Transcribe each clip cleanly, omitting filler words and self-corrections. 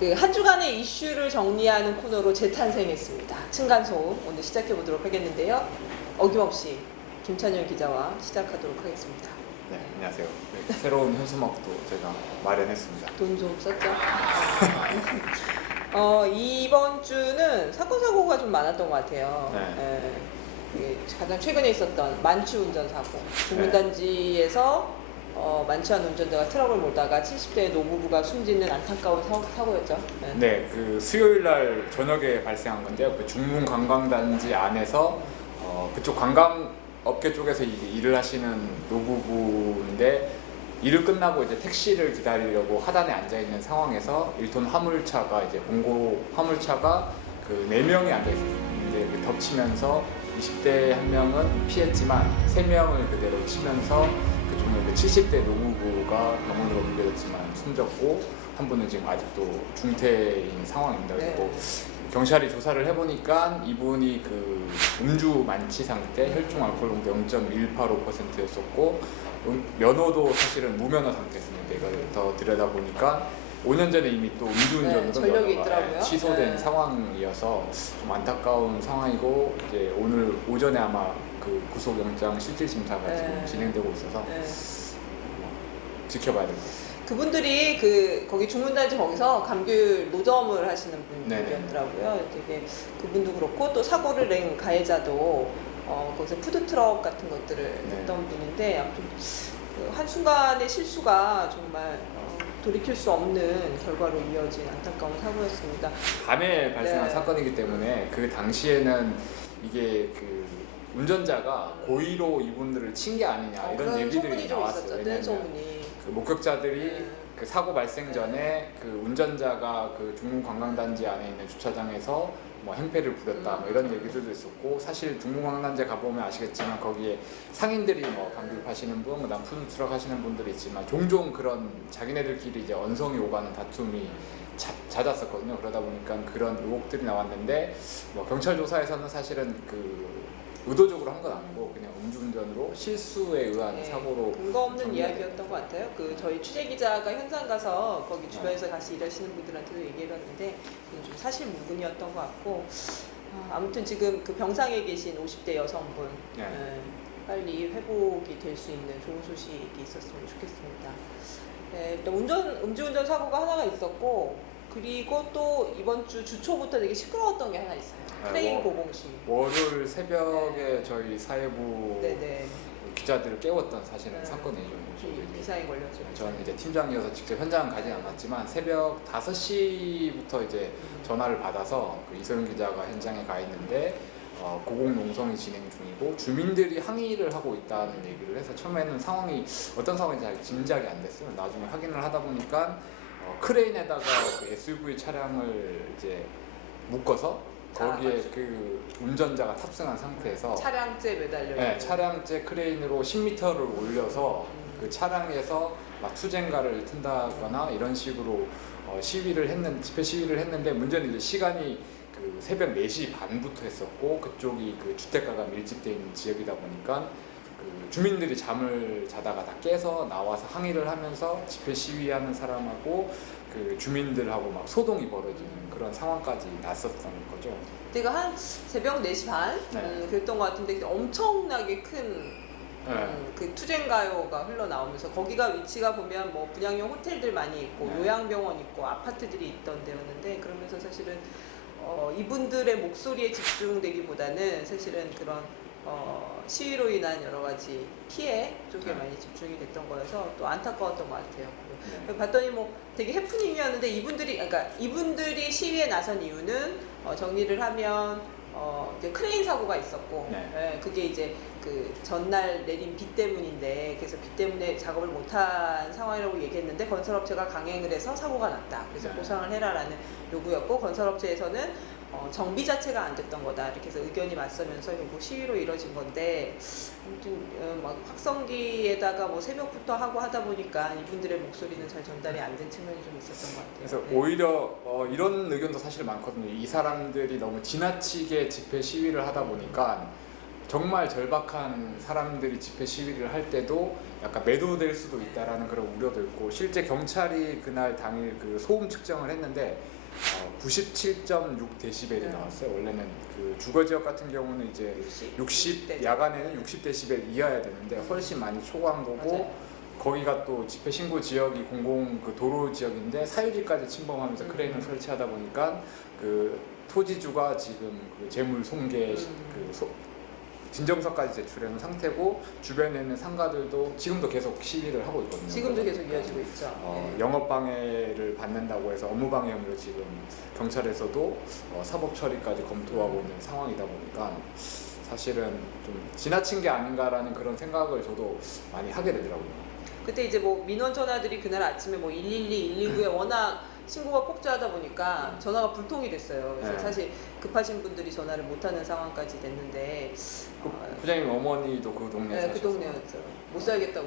그 한 주간의 이슈를 정리하는 코너로 재탄생했습니다. 층간소음 오늘 시작해 보도록 하겠는데요. 어김없이 김찬현 기자와 시작하도록 하겠습니다. 네, 안녕하세요. 네, 새로운 현수막도 제가 마련했습니다. 돈 좀 썼죠? 이번 주는 사건 사고가 좀 많았던 것 같아요. 네. 이게 가장 최근에 있었던 만취 운전 사고. 주민단지에서 만취한 운전자가 트럭을 몰다가 70대 노부부가 숨지는 안타까운 사고였죠. 네, 그 수요일 날 저녁에 발생한 건데요. 그 중문 관광단지 안에서 그쪽 관광업계 쪽에서 일을 하시는 노부부인데 일을 끝나고 이제 택시를 기다리려고 하단에 앉아 있는 상황에서 1톤 화물차가 이제 봉고 화물차가 그 4명이 앉아 있었는데 덮치면서 20대 한 명은 피했지만 3명을 그대로 치면서 그 70대 노부부가 병원으로 옮겨졌지만 숨졌고 한 분은 지금 아직도 중태인 상황입니다. 그리고 경찰이 조사를 해보니까 이분이 그 음주 만취 상태, 혈중 알코올 농도 0.185%였었고 면허도 사실은 무면허 상태였습니다. 이걸 더 들여다보니까 5년 전에 이미 또 음주운전으로 전력이 있더라고요. 취소된 상황이어서 좀 안타까운 상황이고 이제 오늘 오전에 아마 그 구속영장 실질심사가 지금 진행되고 있어서 지켜봐야 됩니다. 그분들이 거기 중문단지 거기서 감귤 노점을 하시는 분들이었더라고요. 되게 그분도 그렇고 또 사고를 낸 가해자도 거기서 푸드트럭 같은 것들을 했던 분인데 아무튼 그 한순간의 실수가 정말 돌이킬 수 없는 결과로 이어진 안타까운 사고였습니다. 밤에 발생한 사건이기 때문에 그 당시에는 이게 그 운전자가 고의로 이분들을 친 게 아니냐 이런 얘기들이 나왔어요. 왜냐면 소문이. 그 목격자들이 그 사고 발생 전에 그 운전자가 그 중문 관광단지 안에 있는 주차장에서 뭐 행패를 부렸다 뭐 이런 얘기들도 있었고 사실 중문 관광단지에 가보면 아시겠지만 거기에 상인들이 뭐 감귤 파시는 분, 그다음 푸드트럭 하시는 분들이 있지만 종종 그런 자기네들끼리 이제 언성이 오가는 다툼이 잦았었거든요. 그러다 보니까 그런 의혹들이 나왔는데 뭐 경찰 조사에서는 사실은 그 의도적으로 한 건 아니고 그냥 음주운전으로 실수에 의한 사고로 근거 없는 이야기였던 것 같아요. 저희 취재 기자가 현장 가서 거기 주변에서 같이 일하시는 분들한테도 얘기해봤는데 좀 사실 무근이었던 것 같고 아무튼 지금 그 병상에 계신 50대 여성분 빨리 회복이 될 수 있는 좋은 소식이 있었으면 좋겠습니다. 일단 음주운전 사고가 하나가 있었고 그리고 또 이번 주 주초부터 되게 시끄러웠던 게 하나 있어요. 크레인 고공시. 월요일 새벽에 저희 사회부 기자들을 깨웠던 사실은 사건이죠. 비상에 걸렸죠. 저는 이제 팀장이어서 직접 현장 가진 않았지만 새벽 5시부터 이제 전화를 받아서 그 이소영 기자가 현장에 가 있는데 고공 농성이 진행 중이고 주민들이 항의를 하고 있다는 얘기를 해서 처음에는 상황이 어떤 상황인지 잘 짐작이 안 됐어요. 나중에 확인을 하다 보니까 크레인에다가 그 SUV 차량을 이제 묶어서 거기에 그 운전자가 탑승한 상태에서 차량째 매달려 차량째 크레인으로 10m를 올려서 그 차량에서 막 투쟁가를 튼다거나 이런 식으로 집회 시위를 했는데 문제는 이제 시간이 그 새벽 4시 반부터 했었고 그쪽이 그 주택가가 밀집되어 있는 지역이다 보니까 그 주민들이 잠을 자다가 다 깨서 나와서 항의를 하면서 집회 시위하는 사람하고 그 주민들하고 막 소동이 벌어지는 그런 상황까지 났었던 거죠. 그때가 한 새벽 4시 반? 그랬던 것 같은데 엄청나게 큰 그 투쟁가요가 흘러나오면서 거기가 위치가 보면 뭐 분양용 호텔들 많이 있고 요양병원 있고 아파트들이 있던 데였는데 그러면서 사실은 이분들의 목소리에 집중되기보다는 사실은 그런 시위로 인한 여러 가지 피해 쪽에 많이 집중이 됐던 거여서 또 안타까웠던 것 같아요. 봤더니 뭐 되게 해프닝이었는데 이분들이 시위에 나선 이유는 정리를 하면 이제 크레인 사고가 있었고 그게 이제 그 전날 내린 비 때문인데 그래서 비 때문에 작업을 못한 상황이라고 얘기했는데 건설업체가 강행을 해서 사고가 났다. 그래서 보상을 해라라는 요구였고 건설업체에서는 정비 자체가 안 됐던 거다 이렇게 해서 의견이 맞서면서 결국 시위로 이뤄진 건데 아무튼 막 확성기에다가 뭐 새벽부터 하고 하다 보니까 이분들의 목소리는 잘 전달이 안 된 측면이 좀 있었던 것 같아요. 그래서 오히려 이런 의견도 사실 많거든요. 이 사람들이 너무 지나치게 집회 시위를 하다 보니까 정말 절박한 사람들이 집회 시위를 할 때도 약간 매도될 수도 있다라는 그런 우려도 있고, 실제 경찰이 그날 당일 그 소음 측정을 했는데 97.6데시벨이 나왔어요. 원래는 그 주거 지역 같은 경우는 이제 60 야간에는 60데시벨 이하야 되는데 훨씬 많이 초과한 거고, 맞아요. 거기가 또 집회 신고 지역이 공공 그 도로 지역인데 사유지까지 침범하면서 크레인을 설치하다 보니까 그 토지주가 지금 그 재물 손괴 진정서까지 제출해놓은 상태고, 주변에 있는 상가들도 지금도 계속 시위를 하고 있거든요. 지금도 계속 이어지고 있죠. 네. 영업 방해를 받는다고 해서 업무 방해 혐의로 지금 경찰에서도 사법 처리까지 검토하고 있는 상황이다 보니까 사실은 좀 지나친 게 아닌가라는 그런 생각을 저도 많이 하게 되더라고요. 그때 이제 뭐 민원 전화들이 그날 아침에 뭐 112, 119에 워낙 신고가 폭주하다 보니까 전화가 불통이 됐어요. 그래서 네. 사실 급하신 분들이 전화를 못하는 상황까지 됐는데 부장님 어머니도 그 동네에 네, 그 사셨어요? 동네였죠. 못 살겠다고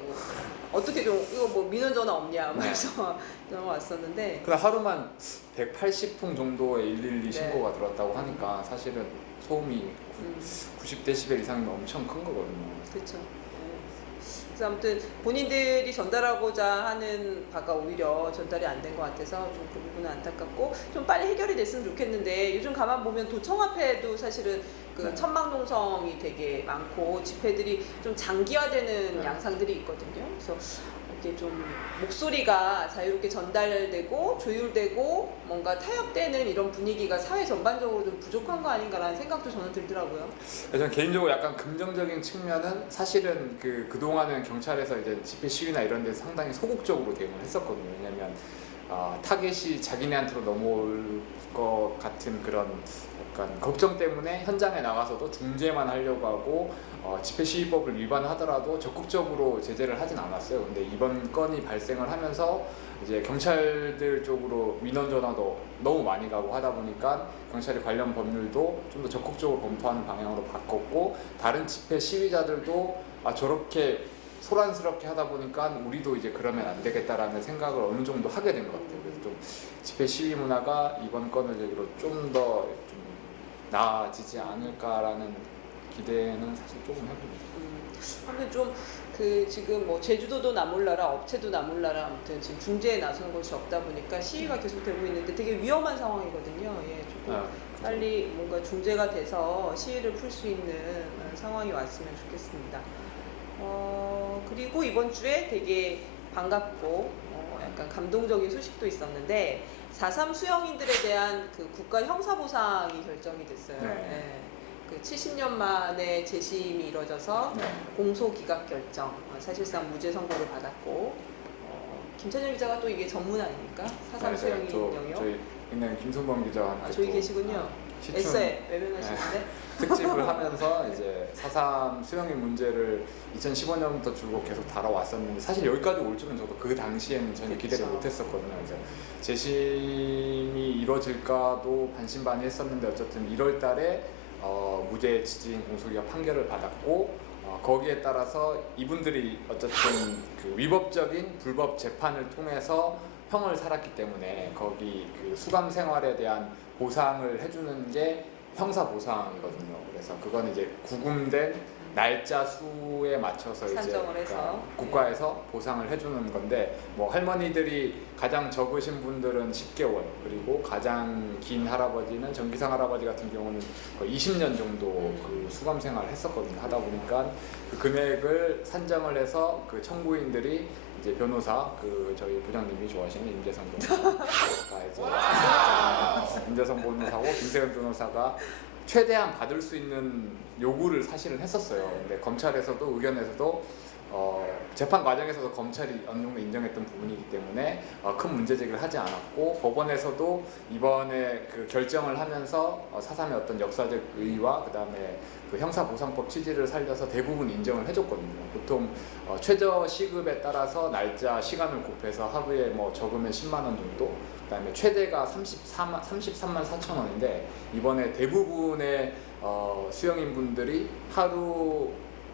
어떻게 좀 이거 뭐 민원 전화 없냐 그래서 전화 왔었는데 그날 하루만 180통 정도의 112 네. 신고가 들어왔다고 하니까 사실은 소음이 90데시벨 이상이면 엄청 큰 거거든요. 그렇죠. 그래서 아무튼 본인들이 전달하고자 하는 바가 오히려 전달이 안 된 것 같아서 좀 그 부분은 안타깝고 좀 빨리 해결이 됐으면 좋겠는데, 요즘 가만 보면 도청 앞에도 사실은 그 천막농성이 되게 많고 집회들이 좀 장기화되는 양상들이 있거든요. 그래서 이렇게 좀 목소리가 자유롭게 전달되고 조율되고 뭔가 타협되는 이런 분위기가 사회 전반적으로 좀 부족한 거 아닌가라는 생각도 저는 들더라고요. 저는 개인적으로 약간 긍정적인 측면은 사실은 그동안은 경찰에서 이제 집회 시위나 이런 데서 상당히 소극적으로 대응을 했었거든요. 왜냐면 타겟이 자기네한테로 넘어올 것 같은 그런 약간 걱정 때문에 현장에 나가서도 중재만 하려고 하고 집회 시위법을 위반하더라도 적극적으로 제재를 하진 않았어요. 근데 이번 건이 발생을 하면서 이제 경찰들 쪽으로 민원 전화도 너무 많이 가고 하다 보니까 경찰이 관련 법률도 좀 더 적극적으로 검토하는 방향으로 바꿨고, 다른 집회 시위자들도 저렇게 소란스럽게 하다 보니까 우리도 이제 그러면 안 되겠다라는 생각을 어느 정도 하게 된 것 같아요. 그래서 좀 집회 시위 문화가 이번 건을 계기로 좀 더 좀 나아지지 않을까라는 기대는 사실 조금 해봅니다. 아무튼 좀 그 지금 뭐 제주도도 나몰라라 업체도 나몰라라 아무튼 지금 중재에 나서는 것이 없다 보니까 시위가 계속되고 있는데 되게 위험한 상황이거든요. 예, 조금 빨리 뭔가 중재가 돼서 시위를 풀 수 있는 상황이 왔으면 좋겠습니다. 그리고 이번 주에 되게 반갑고 약간 감동적인 소식도 있었는데 4.3 수영인들에 대한 그 국가 형사보상이 결정이 됐어요. 네. 네. 그 70년 만에 재심이 이루어져서 공소 기각 결정, 사실상 무죄 선고를 받았고, 김찬영 기자가 또 이게 전문 아닙니까? 4.3 수영인 영역. 저희 있는 김순범 기자와 함께 저희 계시군요. 에세이 외면하시는데 특집을 하면서 이제 4.3 수영인 문제를 2015년부터 쭉 계속 다뤄왔었는데, 사실 여기까지 올 줄은 저도 그 당시에는 전혀 기대를 못했었거든요. 그래서 재심이 이루어질까도 반신반의했었는데 어쨌든 1월달에 무죄 지진 공소기각 판결을 받았고, 거기에 따라서 이분들이 어쨌든 그 위법적인 불법 재판을 통해서 형을 살았기 때문에 거기 그 수감 생활에 대한 보상을 해주는 게 형사 보상이거든요. 그래서 그건 이제 구금된 날짜 수에 맞춰서 이제 산정을 해서 국가에서 보상을 해주는 건데, 뭐 할머니들이 가장 적으신 분들은 10개월, 그리고 가장 긴 할아버지는 정기상 할아버지 같은 경우는 거의 20년 정도 그 수감 생활을 했었거든요. 하다 보니까 그 금액을 산정을 해서 그 청구인들이 이제 변호사, 그 저희 부장님이 좋아하시는 임재성 변호사가 이제 임재성 변호사고 김세현 변호사가 최대한 받을 수 있는 요구를 사실은 했었어요. 근데 검찰에서도 의견에서도 재판 과정에서도 검찰이 어느 정도 인정했던 부분이기 때문에 큰 문제 제기를 하지 않았고, 법원에서도 이번에 그 결정을 하면서 4.3의 어떤 역사적 의의와 그다음에 그 형사보상법 취지를 살려서 대부분 인정을 해줬거든요. 보통 최저 시급에 따라서 날짜 시간을 곱해서 하루에 뭐 적으면 10만 원 정도, 그다음에 최대가 33만 4천 원인데 이번에 대부분의 수영인 분들이 하루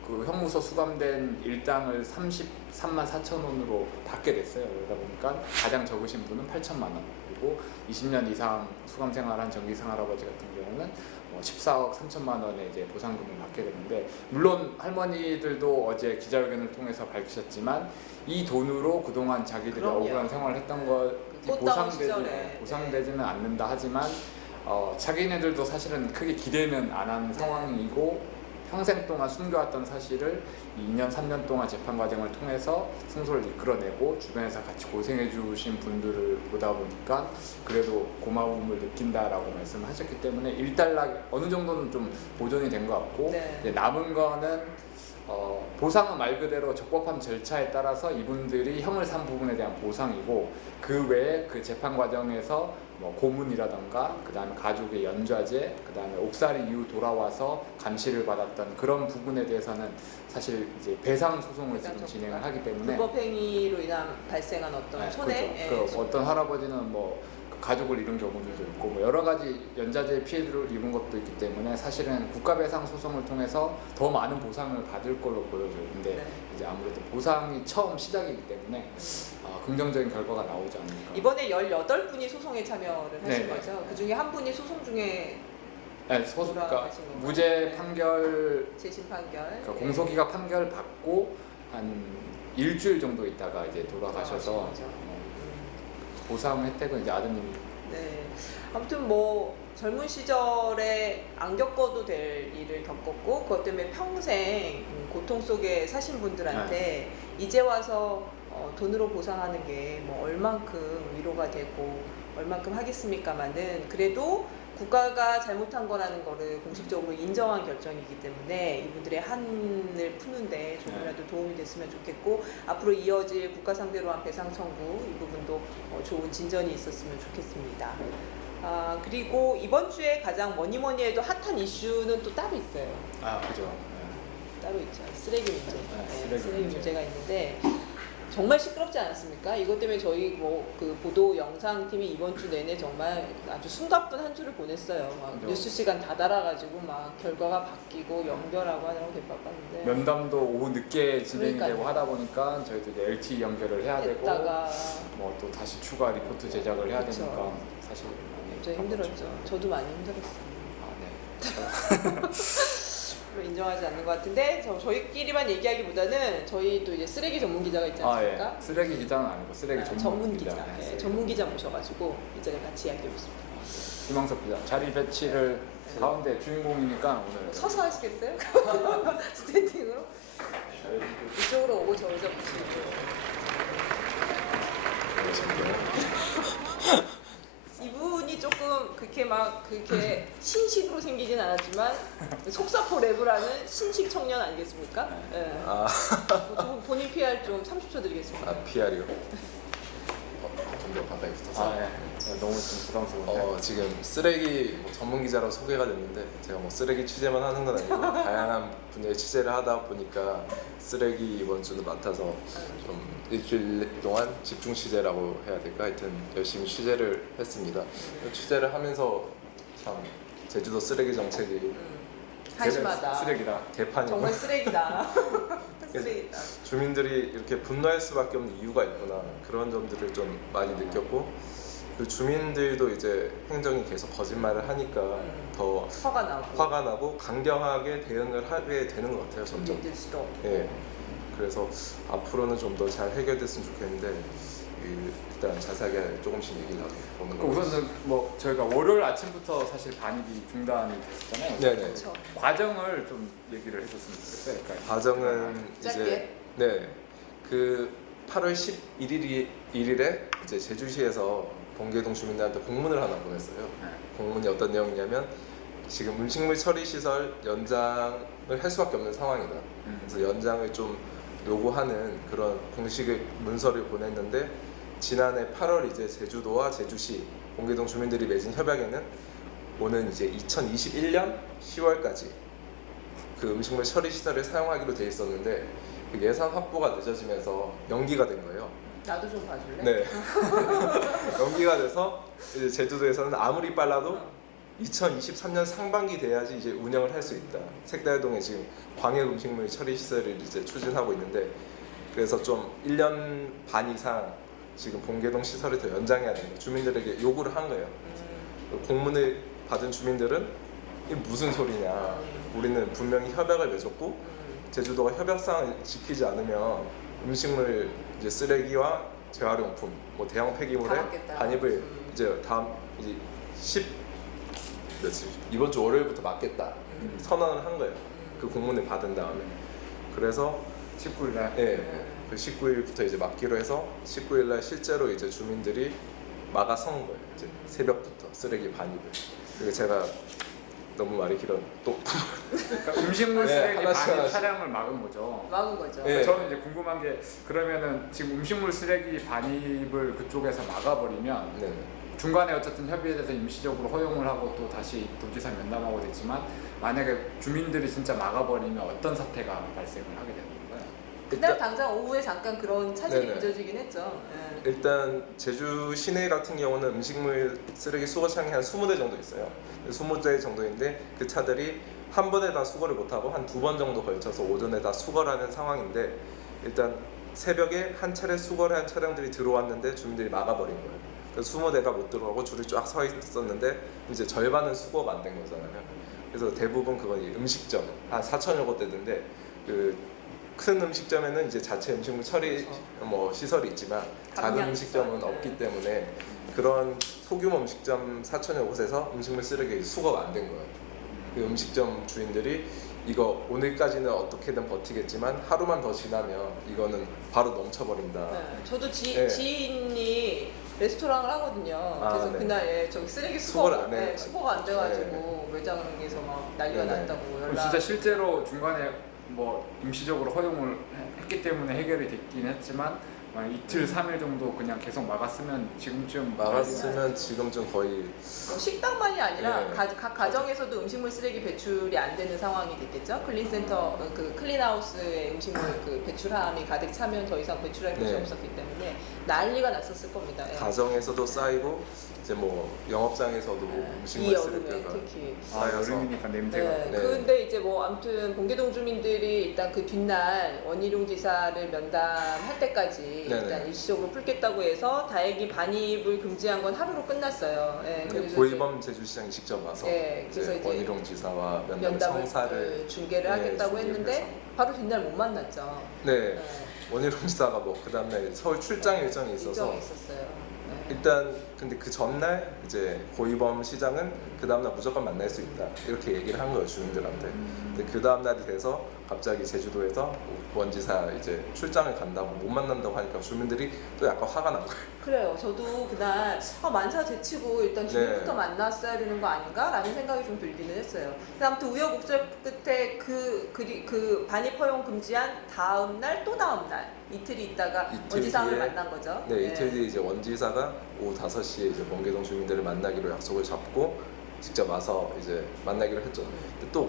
그 형무소 수감된 일당을 33만 4천 원으로 받게 됐어요. 그러다 보니까 가장 적으신 분은 8천만 원, 그리고 20년 이상 수감 생활한 정기상 할아버지 같은 경우는 14억 3천만 원의 이제 보상금을 받게 되는데, 물론 할머니들도 어제 기자회견을 통해서 밝히셨지만 이 돈으로 그동안 자기들이 그럼요. 억울한 생활을 했던 것 꽃다운 시절에. 보상되지는 않는다 하지만 자기네들도 사실은 크게 기대는 안 한 상황이고, 평생 동안 숨겨왔던 사실을 2년 3년 동안 재판 과정을 통해서 승소를 이끌어내고 주변에서 같이 고생해 주신 분들을 보다 보니까 그래도 고마움을 느낀다라고 말씀을 하셨기 때문에 일단락 어느 정도는 좀 보존이 된 것 같고, 네. 이제 남은 거는 보상은 말 그대로 적법한 절차에 따라서 이분들이 형을 산 부분에 대한 보상이고, 그 외에 그 재판 과정에서 뭐 고문이라던가 그 다음에 가족의 연좌제, 그 다음에 옥살이 이후 돌아와서 감시를 받았던 그런 부분에 대해서는 사실 이제 배상 소송을 지금 진행을 하기 때문에, 불법행위로 인한 발생한 어떤 손해, 그렇죠. 어떤 할아버지는 뭐 가족을 잃은 경우들도 있고 뭐 여러 가지 연좌제 피해를 입은 것도 있기 때문에 사실은 국가배상 소송을 통해서 더 많은 보상을 받을 걸로 보여져요. 근데 이제 아무래도 보상이 처음 시작이기 때문에 긍정적인 결과가 나오지 않을까. 이번에 18분이 소송에 참여를 하신 네네. 거죠. 그 중에 한 분이 소송 중에 그러니까 돌아가신 건가요? 무죄 판결, 재심 판결, 그러니까 공소기각 판결 받고 한 일주일 정도 있다가 이제 돌아가셔서 거죠. 보상 혜택은 이제 아드님이. 네. 아무튼 뭐 젊은 시절에 안 겪어도 될 일을 겪었고 그것 때문에 평생 고통 속에 사신 분들한테 이제 와서 돈으로 보상하는 게 뭐 얼만큼 위로가 되고 얼만큼 하겠습니까마는, 그래도 국가가 잘못한 거라는 거를 공식적으로 인정한 결정이기 때문에 이분들의 한을 푸는데 조금이라도 도움이 됐으면 좋겠고, 앞으로 이어질 국가 상대로 한 배상 청구 이 부분도 좋은 진전이 있었으면 좋겠습니다. 그리고 이번 주에 가장 뭐니 해도 핫한 이슈는 또 따로 있어요. 그죠. 따로 있죠. 쓰레기 문제. 쓰레기 문제. 문제가 있는데 정말 시끄럽지 않았습니까? 이것 때문에 저희 뭐 그 보도 영상팀이 이번 주 내내 정말 아주 숨가쁜 한 주를 보냈어요. 막 뉴스 시간 다 달아가지고 막 결과가 바뀌고 연결하고 하느라고 바빴는데, 면담도 오후 늦게 진행이 그러니까요. 되고 하다 보니까 저희도 이제 LTE 연결을 해야 되고 했다가 뭐 또 다시 추가 리포트 제작을 해야 그쵸. 되니까 사실 많이 진짜 힘들었죠. 저도 많이 힘들었어요. 네. 인정하지 않는 것 같은데 저희끼리만 얘기하기보다는 저희도 이제 쓰레기 전문 기자가 있지 않습니까? 예. 쓰레기 기자는 아니고 쓰레기 전문 기자. 네, 전문 기자 모셔가지고 이 자리에 같이 이야기해보겠습니다. 김항석 기자 자리 배치를 가운데 주인공이니까 오늘 서서 하시겠어요? 스탠딩으로? 이쪽으로 오고 저 의자 보시고. 이분이 조금 그렇게 신식으로 생기진 않았지만 속사포 랩을 신식 청년 아니겠습니까? 네. 본인 PR 좀 30초 드리겠습니다. PR이요? 좀 더 가까이 붙어서. 너무 좀 부담스러운데. 지금 쓰레기 전문 기자로 소개가 됐는데 제가 뭐 쓰레기 취재만 하는 건 아니고 다양한 분야의 취재를 하다 보니까 쓰레기 이번 주는 맡아서 좀 일주일 동안 집중 취재라고 해야 될까, 하여튼 열심히 취재를 했습니다. 취재를 하면서 참 제주도 쓰레기 정책이 한심하다. 쓰레기다. 개판이고 정말 쓰레기다. 쓰레기다. 주민들이 이렇게 분노할 수밖에 없는 이유가 있구나, 그런 점들을 좀 많이 느꼈고, 그 주민들도 이제 행정이 계속 거짓말을 하니까 더 화가 나고 강경하게 대응을 하게 되는 것 같아요, 점점. 예. 그래서 앞으로는 좀 더 잘 해결됐으면 좋겠는데 일단 자세하게 조금씩 얘기를 해보는 거. 우선은 뭐 저희가 월요일 아침부터 사실 반입이 중단이 됐잖아요. 네네. 그렇죠. 과정을 좀 얘기를 해줬으면 좋겠어요. 그러니까 과정은 짧게? 이제 그 8월 11일에 이제 제주시에서 봉계동 주민들한테 공문을 하나 보냈어요. 공문이 어떤 내용이냐면 지금 음식물 처리 시설 연장을 할 수밖에 없는 상황이다. 그래서 연장을 좀 요구하는 그런 공식 문서를 보냈는데, 지난해 8월 이제 제주도와 제주시 봉계동 주민들이 맺은 협약에는 오는 이제 2021년 10월까지 그 음식물 처리 시설을 사용하기로 돼 있었는데 그 예산 확보가 늦어지면서 연기가 된 거예요. 나도 좀 봐줄래? 네. 연기가 돼서 이제 제주도에서는 아무리 빨라도 2023년 상반기 돼야지 이제 운영을 할 수 있다. 색달동에 지금 광역 음식물 처리 시설을 이제 추진하고 있는데, 그래서 좀 1년 반 이상 지금 봉계동 시설을 더 연장해야 된다. 주민들에게 요구를 한 거예요. 공문을 받은 주민들은 이게 무슨 소리냐. 우리는 분명히 협약을 맺었고 제주도가 협약상을 지키지 않으면 음식물 이제 쓰레기와 재활용품, 뭐 대형 폐기물의 다 막겠다. 반입을 이제 다음 이제 10 이번 주 월요일부터 막겠다 선언을 한 거예요. 그 공문을 받은 다음에. 그래서 19일 날. 예, 그 19일부터 이제 막기로 해서 19일 날 실제로 이제 주민들이 막아선 거예요. 이제 새벽부터 쓰레기 반입을. 그리고 제가 너무 말이 길어 또 그러니까 음식물 네, 쓰레기 하나씩 반입 하나씩. 차량을 막은 거죠. 막은 거죠. 네. 저는 이제 궁금한 게 그러면은 지금 음식물 쓰레기 반입을 그쪽에서 막아버리면 네. 중간에 어쨌든 협의에 대해서 임시적으로 허용을 하고 또 다시 도지사 면담하고 됐지만 만약에 주민들이 진짜 막아버리면 어떤 사태가 발생을 하게 되는 거예요? 그날 일단, 당장 오후에 잠깐 그런 차질이 네네. 빚어지긴 했죠. 예. 일단 제주 시내 같은 경우는 음식물 쓰레기 수거창이 한 20대 정도 있어요. 20대 정도인데 그 차들이 한 번에 다 수거를 못하고 한 2번 정도 걸쳐서 오전에 다 수거를 하는 상황인데 일단 새벽에 한 차례 수거를 한 차량들이 들어왔는데 주민들이 막아버린 거예요. 그래서 20대가 못 들어가고 줄이 쫙 서 있었는데 이제 절반은 수거가 안 된 거잖아요. 그래서 대부분 그건 이 음식점 한 4천여 곳대인데 그 큰 음식점에는 이제 자체 음식물 처리 뭐 시설이 있지만 작은 감량 음식점은 시설. 없기 때문에 그런 소규모 음식점 4천여 곳에서 음식물 쓰레기 수거가 안 된 거예요. 그 음식점 주인들이 이거 오늘까지는 어떻게든 버티겠지만 하루만 더 지나면 이거는 바로 넘쳐버린다. 네. 저도 네. 지인이 레스토랑을 하거든요. 그래서 네. 그날 저기 쓰레기 수거를 안 해. 수거가 안 돼가지고 매장에서 막 난리가 네네. 났다고 그럼 연락. 진짜 실제로 중간에 뭐 임시적으로 허용을 했기 때문에 해결이 됐긴 했지만 이틀 3일 정도 그냥 계속 막았으면 지금쯤 막았으면 지금쯤 거의 식당만이 아니라 네. 각 가정에서도 음식물 쓰레기 배출이 안 되는 상황이 됐겠죠. 클린센터 그 클린하우스에 음식물 그 배출함이 가득 차면 더 이상 배출할 곳이 네. 없었기 때문에 난리가 났었을 겁니다. 예. 가정에서도 쌓이고 이제 뭐 영업장에서도 이 음식물 여름에 쓰레기가 특히. 여름이니까 냄새가 네. 네. 근데 이제 뭐 아무튼 봉계동 주민들이 일단 그 뒷날 원희룡 지사를 면담할 때까지 네네. 일단 일시적으로 풀겠다고 해서 다행히 반입을 금지한 건 하루로 끝났어요. 예, 그래서 고이범 제주시장이 직접 와서 네, 그래서 이제 이제 원희룡 지사와 면담을 성사를 중계를 네, 하겠다고 중계를 했는데 해서. 바로 뒷날 못 만났죠. 네 네. 원희룡 지사가 뭐 그 다음날 서울 출장 일정이 있어서 일정이 있었어요. 네. 일단 근데 그 전날 이제 고이범 시장은 그 다음날 무조건 만날 수 있다 이렇게 얘기를 한 거예요 주민들한테. 근데 그 다음날이 돼서 갑자기 제주도에서 원지사 이제 출장을 간다고 못 만난다고 하니까 주민들이 또 약간 화가 난 거예요. 그래요. 저도 그날 만사 제치고 일단 주민부터 네. 만났어야 되는 거 아닌가라는 생각이 좀 들기는 했어요. 근데 아무튼 우여곡절 끝에 그 반입 허용 금지한 다음 날 또 다음 날 이틀이 있다가 이틀 원지상을 뒤에 만난 거죠. 네, 이틀 뒤에 이제 원지사가 오후 5시에 이제 번개동 주민들을 만나기로 약속을 잡고 직접 와서 이제 만나기로 했죠. 근데 또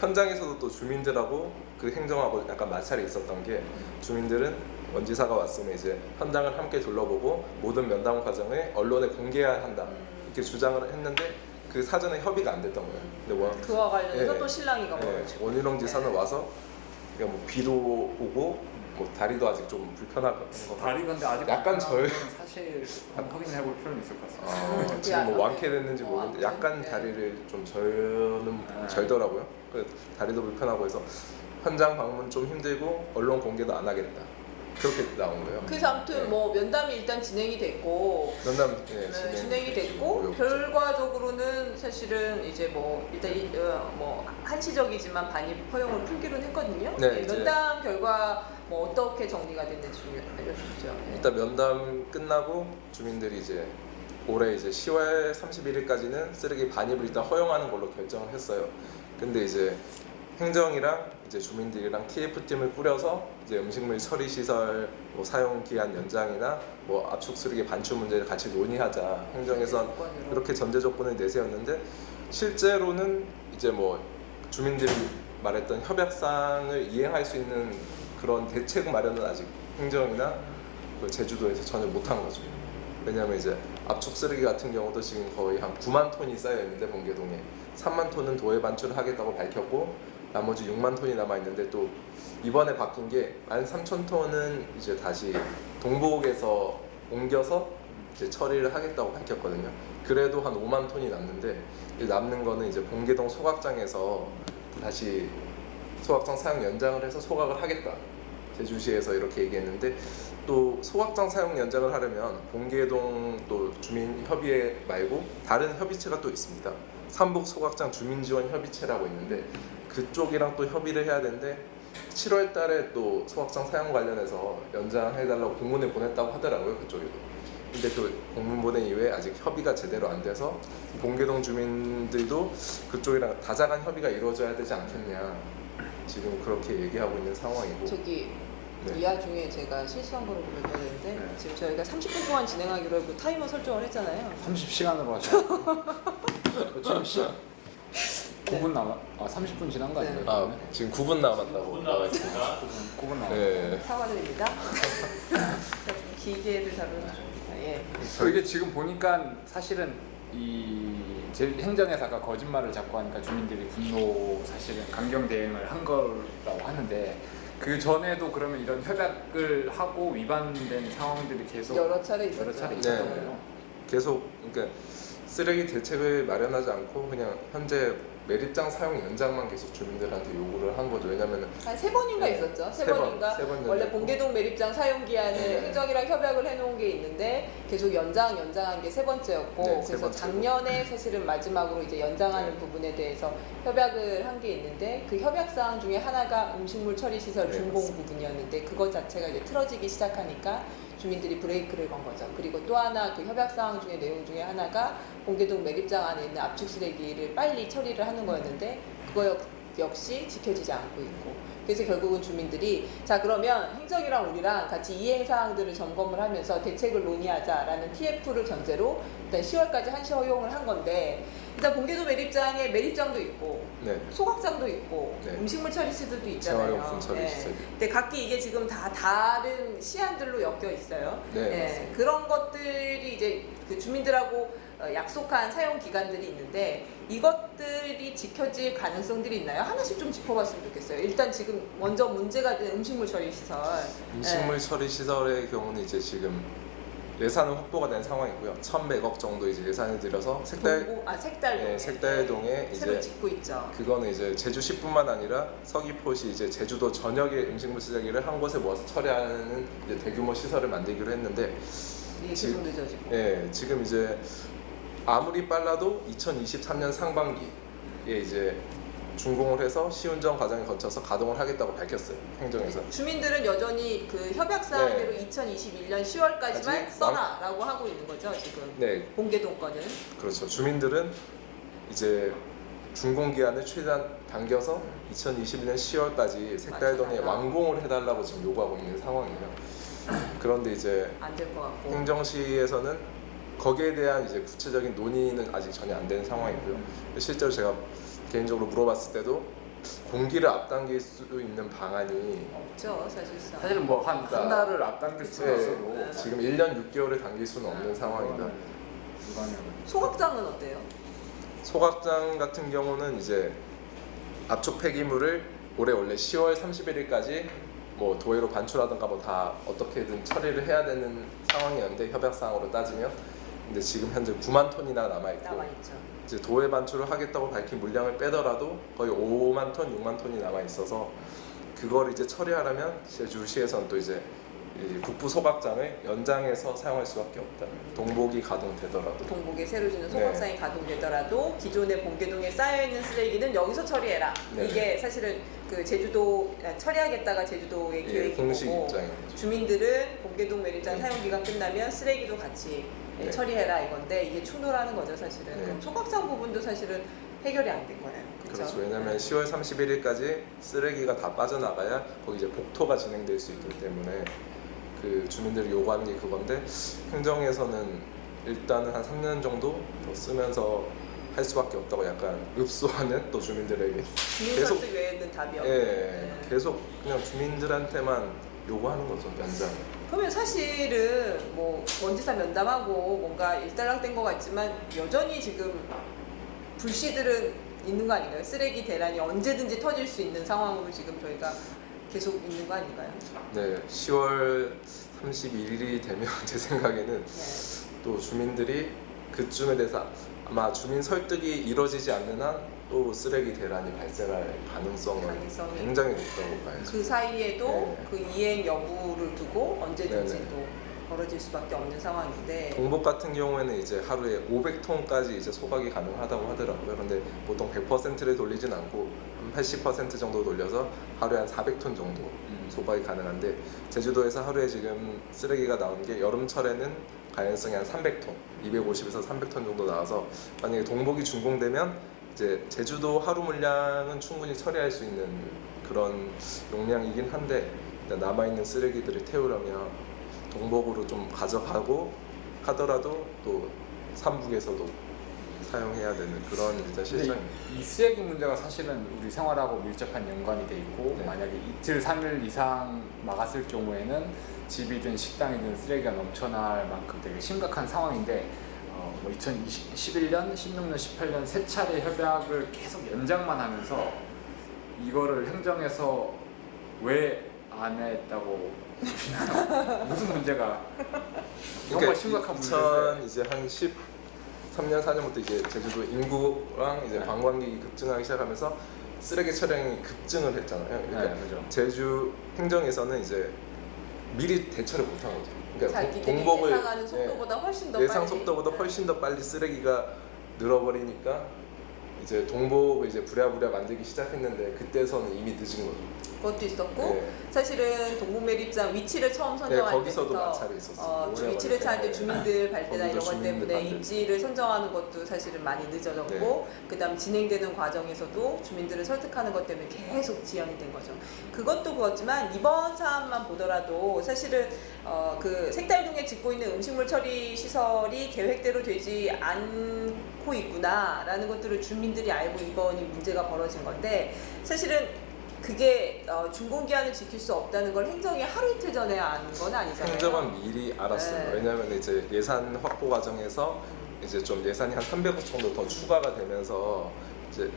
현장에서도 또 주민들하고 그 행정하고 약간 마찰이 있었던 게 주민들은 원지사가 왔으면 이제 현장을 함께 둘러보고 모든 면담 과정을 언론에 공개해야 한다 이렇게 주장을 했는데 그 사전에 협의가 안 됐던 거예요. 근데 그와 관련해서 네. 또 신랑이가 네, 뭐였죠? 원희룡 지사는 와서 그러니까 뭐 비도 오고 뭐 다리도 아직 좀 불편하고 다리 근데 아직 약간 사실 한번 확인해 볼 필요는 있을 것 같습니다. 지금 뭐 그 완쾌됐는지 모르겠는데 약간 아무튼, 네. 다리를 좀 절더라고요. 그래서 다리도 불편하고 해서 현장 방문 좀 힘들고 언론 공개도 안 하겠다. 그렇게 나온 거예요. 그래서 아무튼 네. 뭐 면담이 일단 진행이 됐고 면담 진행이 됐고 어렵죠. 결과적으로는 사실은 이제 뭐 일단 뭐 한시적이지만 반입 허용을 풀기로는 했거든요. 네, 이제 면담 결과 뭐 어떻게 정리가 됐는지 좀 알려주시죠. 네. 일단 면담 끝나고 주민들이 이제 올해 이제 10월 31일까지는 쓰레기 반입을 일단 허용하는 걸로 결정을 했어요. 근데 이제 행정이랑 이제 주민들이랑 TF팀을 꾸려서 이제 음식물 처리 시설 뭐 사용 기한 연장이나 뭐 압축 쓰레기 반출 문제를 같이 논의하자. 행정에선 조건으로. 이렇게 전제 조건을 내세웠는데 실제로는 이제 뭐 주민들이 말했던 협약상을 이행할 수 있는 그런 대책 마련은 아직 행정이나 그 제주도에서 전혀 못한 거죠. 왜냐하면 이제 압축 쓰레기 같은 경우도 지금 거의 한 9만 톤이 쌓여 있는데 봉계동에 3만 톤은 도에 반출을 하겠다고 밝혔고 나머지 6만 톤이 남아 있는데 또 이번에 바뀐 게 13,000톤은 이제 다시 동복에서 옮겨서 이제 처리를 하겠다고 밝혔거든요. 그래도 한 5만 톤이 남는데 이 남는 거는 이제 봉계동 소각장에서 다시 소각장 사용 연장을 해서 소각을 하겠다. 제주시에서 이렇게 얘기했는데 또 소각장 사용 연장을 하려면 봉계동 또 주민협의회 말고 다른 협의체가 또 있습니다. 삼북 소각장 주민지원협의체라고 있는데 그쪽이랑 또 협의를 해야 되는데 7월 달에 또 소각장 사용 관련해서 연장해달라고 공문을 보냈다고 하더라고요. 그쪽에도. 근데 그 공문 보낸 이후에 아직 협의가 제대로 안 돼서 봉계동 주민들도 그쪽이랑 다자간 협의가 이루어져야 되지 않겠냐 지금 그렇게 얘기하고 있는 상황이고. 저기 네. 이 와중에 제가 실수한 거를 보려고 했는데 네. 지금 저희가 30분 동안 진행하기로 했고 타이머 설정을 했잖아요. 30시간으로 하셔. 지금 시 네. 9분 남아. 30분 지난 거 아니에요? 아 지금 9분 남았다고 9분 나와 있습니다. 남았습니다. 9분 남아. 네. 사과드립니다. 좀 길게를 다루는 예. 이게 지금 보니까 사실은 이 행정에서가 거짓말을 자꾸 하니까 주민들이 분노 사실은 강경 대응을 한 거라고 하는데 그 전에도 그러면 이런 협약을 하고 위반된 상황들이 계속 여러 차례 있었죠. 여러 차례 네. 있었던 거예요. 계속 그러니까 쓰레기 대책을 마련하지 않고 그냥 현재 매립장 사용 연장만 계속 주민들한테 요구를 한 거죠. 왜냐면은 한 3번인가 네. 있었죠. 세 3번인가? 번 원래 연장했고. 봉계동 매립장 사용 기한을 네. 행정이랑 협약을 해놓은 게 있는데 계속 연장한 게 3번째였고 네, 세 그래서 번째고. 작년에 사실은 마지막으로 이제 연장하는 네. 부분에 대해서 협약을 한 게 있는데 그 협약 사항 중에 하나가 음식물 처리 시설 네, 준공 맞습니다. 부분이었는데 그것 자체가 이제 틀어지기 시작하니까 주민들이 브레이크를 건 거죠. 그리고 또 하나 그 협약 사항 중에 내용 중에 하나가 봉계동 매립장 안에 있는 압축 쓰레기를 빨리 처리를 하는 거였는데 그거 역시 지켜지지 않고 있고 그래서 결국은 주민들이 자 그러면 행정이랑 우리랑 같이 이행 사항들을 점검을 하면서 대책을 논의하자라는 TF를 전제로 일단 10월까지 한시 허용을 한 건데 일단 봉계도 매립장에 매립장도 있고 네. 소각장도 있고 네. 음식물 처리 시설도 있잖아요. 재활용품 처리 시설이. 근데 각기 이게 지금 다 다른 시한들로 엮여 있어요. 네, 맞습니다. 그런 것들이 이제 그 주민들하고 약속한 사용 기간들이 있는데 이것들이 지켜질 가능성들이 있나요? 하나씩 좀 짚어봤으면 좋겠어요. 일단 지금 먼저 문제가 된 음식물 처리 시설. 음식물 처리 시설의 경우는 이제 지금 예산은 확보가 된 상황이고요. 1,100억 정도 이제 예산을 들여서 색달동에 새로 이제 짓고 있죠. 그거는 이제 제주시뿐만 아니라 서귀포시 이제 제주도 전역의 음식물 쓰레기를 한 곳에 모아서 처리하는 이제 대규모 시설을 만들기로 했는데 이게 계속 늦어지고. 지금 이제 아무리 빨라도 2023년 상반기에 이제 준공을 해서 시운전 과정을 거쳐서 가동을 하겠다고 밝혔어요. 행정에서. 주민들은 여전히 그 협약 사항대로 2021년 10월까지만 아직 써라라고 하고 있는 거죠 지금. 네, 봉계동 거는. 그렇죠. 주민들은 이제 준공 기한을 최대한 당겨서 2021년 10월까지 색달동에 맞춰달라. 완공을 해달라고 지금 요구하고 있는 상황이에요. 그런데 이제 안 될 것 같고. 행정시에서는 거기에 대한 이제 구체적인 논의는 아직 전혀 안 된 상황이고요. 실제로 제가 개인적으로 물어봤을 때도 공기를 앞당길 수 있는 방안이 없죠 사실상. 사실은 뭐 한 달을 앞당길 수는 네, 있어도 지금 1년 6개월을 당길 수는 없는 상황이다. 소각장은 어때요? 소각장 같은 경우는 이제 압축 폐기물을 올해 원래 10월 31일까지 뭐 도해로 반출하든가 뭐 다 어떻게든 처리를 해야 되는 상황이었는데 협약상으로 따지면 근데 지금 현재 9만 톤이나 남아있고 남아있죠. 이제 도해 반출을 하겠다고 밝힌 물량을 빼더라도 거의 5만 톤, 6만 톤이 남아 있어서 그걸 이제 처리하려면 제주시에서는 또 이제 이 북부 소각장을 연장해서 사용할 수밖에 없다. 동복이 가동되더라도. 동복에 새로 짓는 소각장이 가동되더라도 기존의 봉계동에 쌓여있는 쓰레기는 여기서 처리해라. 네. 이게 사실은 그 제주도 처리하겠다가 제주도의 계획이고 공식 입장인 거죠. 주민들은 봉계동 매립장 네. 사용 기간 끝나면 쓰레기도 같이 네. 처리해라 이건데 이게 충돌하는 거죠 사실은. 네. 그럼 소각장 부분도 사실은 해결이 안 된 거네요. 그렇죠? 그렇죠. 왜냐하면 10월 31일까지 쓰레기가 다 빠져나가야 거기 이제 복토가 진행될 수 있기 때문에 그 주민들이 요구하는 게 그건데 행정에서는 일단은 한 3년 정도 더 쓰면서 할 수밖에 없다고 약간 읍소하는 또 주민들에게 계속 주민설득 외에는 답이 없고. 계속 그냥 주민들한테만 요구하는 거죠 연장. 그러면 사실은 뭐 먼지사 면담하고 뭔가 일단락된 것 같지만 여전히 지금 불씨들은 있는 거 아닌가요? 쓰레기 대란이 언제든지 터질 수 있는 상황으로 지금 저희가 계속 있는 거 아닌가요? 네, 10월 31일이 되면 제 생각에는 네. 또 주민들이 그쯤에 대해서 아마 주민 설득이 이루어지지 않는 한 또 쓰레기 대란이 발생할 가능성은 가능성이 굉장히 높다고 봐야죠. 그 사이에도 네. 그 이행 여부를 두고 언제든지 네네. 또 벌어질 수밖에 없는 상황인데 동복 같은 경우에는 이제 하루에 500톤까지 이제 소각이 가능하다고 하더라고요. 근데 보통 100%를 돌리진 않고 한 80% 정도 돌려서 하루에 한 400톤 정도 소각이 가능한데 제주도에서 하루에 지금 쓰레기가 나온 게 여름철에는 가연성이 한 300톤, 250에서 300톤 정도 나와서 만약에 동복이 준공되면 이제 제주도 하루 물량은 충분히 처리할 수 있는 그런 용량이긴 한데 일단 남아있는 쓰레기들을 태우려면 동복으로 좀 가져가고 하더라도 또 삼북에서도 사용해야 되는 그런 일단 근데 실정입니다. 이 쓰레기 문제가 사실은 우리 생활하고 밀접한 연관이 돼 있고 네. 만약에 이틀 3일 이상 막았을 경우에는 집이든 식당이든 쓰레기가 넘쳐날 만큼 되게 심각한 상황인데 뭐 2011년, 16년, 18년 세 차례 협약을 계속 연장만 하면서 이거를 행정에서 왜 안 했다고 보시나요? 무슨 문제가 정말 심각한 문제인데 이제 한 13년 4년부터 이제 제주도 인구랑 이제 네. 관광객이 급증하기 시작하면서 쓰레기 차량이 급증을 했잖아요. 그러니까 네, 그죠. 제주 행정에서는 이제 미리 대처를 못한 거죠. 그러니까 자기들이 동복을 예상하는 속도보다 훨씬 더 예상 빨리 속도보다 훨씬 더 빨리 쓰레기가 늘어버리니까 이제 동복을 이제 부랴부랴 만들기 시작했는데 그때서는 이미 늦은 거죠. 그것도 있었고 네. 사실은 동북매립장 위치를 처음 선정할 거기서도 때부터 마찰이 있었어요. 오래 위치를 걸렸어요. 찾을 때 주민들 발대나 이런 거기도 것 주민들 때문에 반대. 입지를 선정하는 것도 사실은 많이 늦어졌고 그다음 진행되는 과정에서도 주민들을 설득하는 것 때문에 계속 지연이 된 거죠. 그것도 그렇지만 이번 사안만 보더라도 사실은 그 색달동에 짓고 있는 음식물 처리 시설이 계획대로 되지 않고 있구나라는 것들을 주민들이 알고 이번이 문제가 벌어진 건데 사실은 그게 준공기한을 지킬 수 없다는 걸 행정이 하루 이틀 전에 아는 건 아니잖아요. 행정은 미리 알았어요. 네. 왜냐하면 이제 예산 확보 과정에서 이제 좀 예산이 한 300억 정도 더 추가가 되면서 이제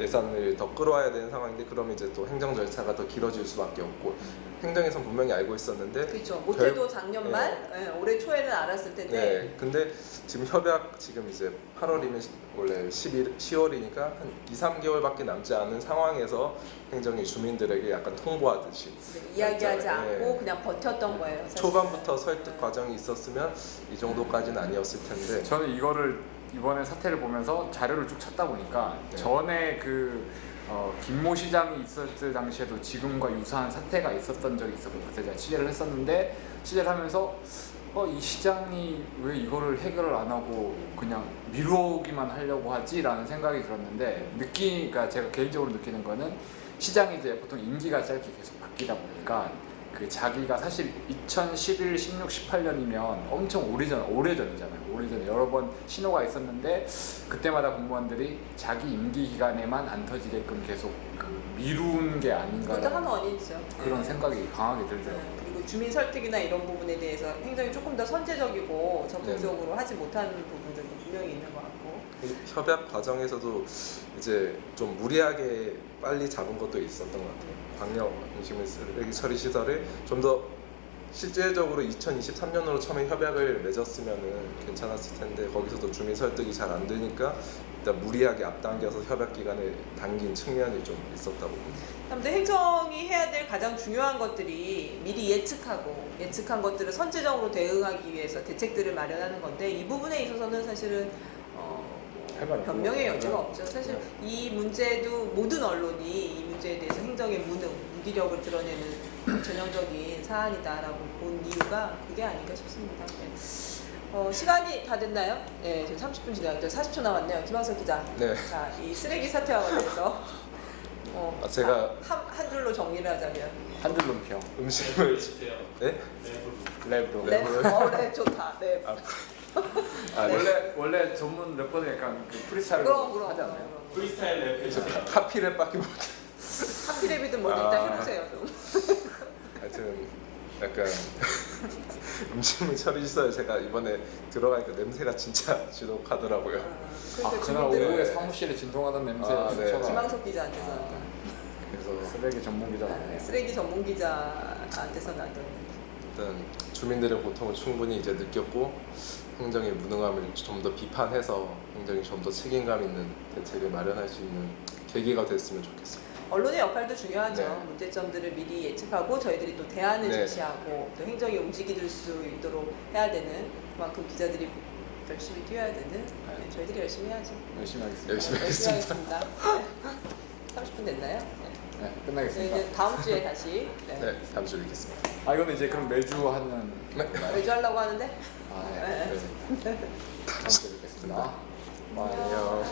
예산을 더 끌어와야 되는 상황인데 그러면 이제 또 행정 절차가 더 길어질 수밖에 없고 행정에선 분명히 알고 있었는데 그렇죠. 못해도 작년 말, 올해 초에는 알았을 텐데 네, 근데 지금 협약 지금 이제 8월이면 원래 10월이니까 한 2, 3개월밖에 남지 않은 상황에서 행정이 주민들에게 약간 통보하듯이 이야기하지 네. 않고 그냥 버텼던 거예요. 사실은. 초반부터 설득 과정이 있었으면 이 정도까지는 아니었을 텐데 저는 이거를 이번에 사태를 보면서 자료를 쭉 찾다 보니까 네. 전에 그 김모 시장이 있었을 당시에도 지금과 유사한 사태가 있었던 적이 있었고 그래서 제가 취재를 했었는데 취재를 하면서 이 시장이 왜 이거를 해결을 안 하고 그냥 미루기만 하려고 하지라는 생각이 들었는데 그러니까 제가 개인적으로 느끼는 거는 시장이 이제 보통 임기가 짧게 계속 바뀌다 보니까 그 자기가 사실 2011, 16, 18년이면 엄청 오래전이잖아요. 오래전에 여러 번 신호가 있었는데 그때마다 공무원들이 자기 임기 기간에만 안 터지게끔 계속 그 미룬 게 그것도 아닌가라는 한 원인이죠. 그런 네. 생각이 강하게 들더라고요. 그리고 주민 설득이나 이런 부분에 대해서 행정이 조금 더 선제적이고 적극적으로 하지 못하는 부분들도 분명히 있는 것 같고. 협약 과정에서도 이제 좀 무리하게 빨리 잡은 것도 있었던 것 같아요. 방역 음식물 쓰레기 처리 시설을 좀 더 실제적으로 2023년으로 처음에 협약을 맺었으면은 괜찮았을 텐데 거기서도 주민 설득이 잘 안 되니까 일단 무리하게 앞당겨서 협약 기간을 당긴 측면이 좀 있었다고 봅니다. 아무튼 행정이 해야 될 가장 중요한 것들이 미리 예측한 것들을 선제적으로 대응하기 위해서 대책들을 마련하는 건데 이 부분에 있어서는 사실은 할 말이 변명의 없고. 여지가 없죠. 사실 이 문제도 모든 언론이 이 문제에 대해서 행정의 무기력을 드러내는 전형적인 사안이다라고 본 이유가 그게 아닌가 싶습니다. 네. 시간이 다 됐나요? 네, 지금 30분 지나갔죠. 40초 남았네요. 김학석 기자. 네. 자, 이 쓰레기 사태와 관련해서 제가 한 줄로 정리를 하자면 한줄 논평. 음식물 네? 랩으로. 랩 좋다. 네. 원래 전문 래퍼는 약간 그 프리스타일로 그럼. 하지 않나요? 프리스타일 랩 카피랩밖에 못. 하피랩이든 뭐든 일단 해보세요. 좀. 하여튼 약간 음식물 처리 시설 제가 이번에 들어가니까 냄새가 진짜 지독하더라고요. 그러니까 그날 주민들은 오후에 사무실에 진동하던 냄새 네. 수초가 김학석 기자한테서 그래서 쓰레기 전문 기자 같네. 쓰레기 전문 기자한테서 나던 어쨌든 주민들의 고통을 충분히 이제 느꼈고 행정의 무능함을 좀 더 비판해서 행정이 좀 더 책임감 있는 대책을 마련할 수 있는 계기가 됐으면 좋겠습니다. 언론의 역할도 중요하죠. 네. 문제점들을 미리 예측하고 저희들이 또 대안을 네. 제시하고 또 행정이 움직일 수 있도록 해야 되는 그만큼 기자들이 열심히 뛰어야 되는 네, 저희들이 열심히 해야죠. 열심히 하겠습니다. 열심히 열심히 하겠습니다. 네. 30분 됐나요? 네. 네, 네, 끝나겠습니다. 이제 다음 주에 다시 네, 다음 주에 뵙겠습니다. 아 이거는 이제 그럼 매주 하는. 네. 매주 하려고 하는데 아 네. 네. 다음 주에 뵙겠습니다. 안녕.